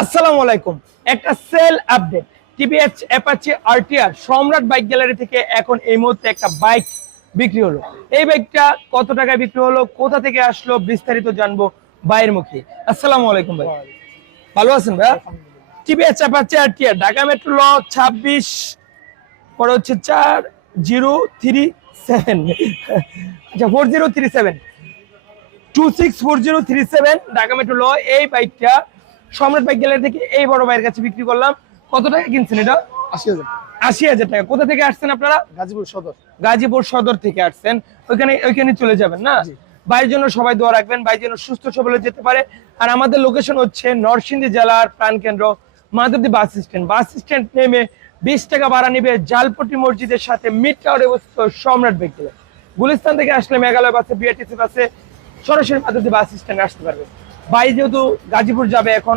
আসসালামু আলাইকুম। একটা sell update, TVS Apache RTR সম্রাট বাইক গ্যালারি থেকে এখন এই মুহূর্তে একটা বাইক বিক্রি হলো। এই বাইকটা কত টাকায় বিক্রি হলো, কোথা থেকে আসলো, বিস্তারিত জানবো ভাইয়ের মুখে। আসসালামু আলাইকুম ভাই, ভালো আছেন ভাই? TVS Apache RTR Dhaka metro ল 26 পরে হচ্ছে 4037 আচ্ছা 4037 264037 ঢাকা মেট্রো ল। এই বাইকটা সম্রাট বাইক গ্যালারি থেকে এই বড় ভাইয়ের কাছে বিক্রি করলাম। কত টাকা কিনছেন এটা? 80,000। 80,000 টাকা। কোথা থেকে আসছেন আপনারা? গাজীপুর সদর। গাজীপুর সদর থেকে আসছেন, ওইখানে চলে যাবেন না? জি। ভাইয়ের জন্য সবাই দোয়া রাখবেন, ভাই যেন সুস্থ সবলে যেতে পারে। আর আমাদের লোকেশন হচ্ছে নরসিংদী জেলার প্রাণকেন্দ্র Madhabdi bus stand. Bus stand নেমে 20 টাকা ভাড়া নিবে জালপট্টি মসজিদের সাথে মিড টাওয়ারে অবস্থিত সম্রাট বাইক গ্যালারি। গুলিস্তান থেকে আসলে মেঘালয় বাসে, বিআরটিসি বাসে সরাসরি মাধবদী বাস স্ট্যান্ডে আসতে পারবে। ভাই যেহেতু গাজীপুর যাবে এখন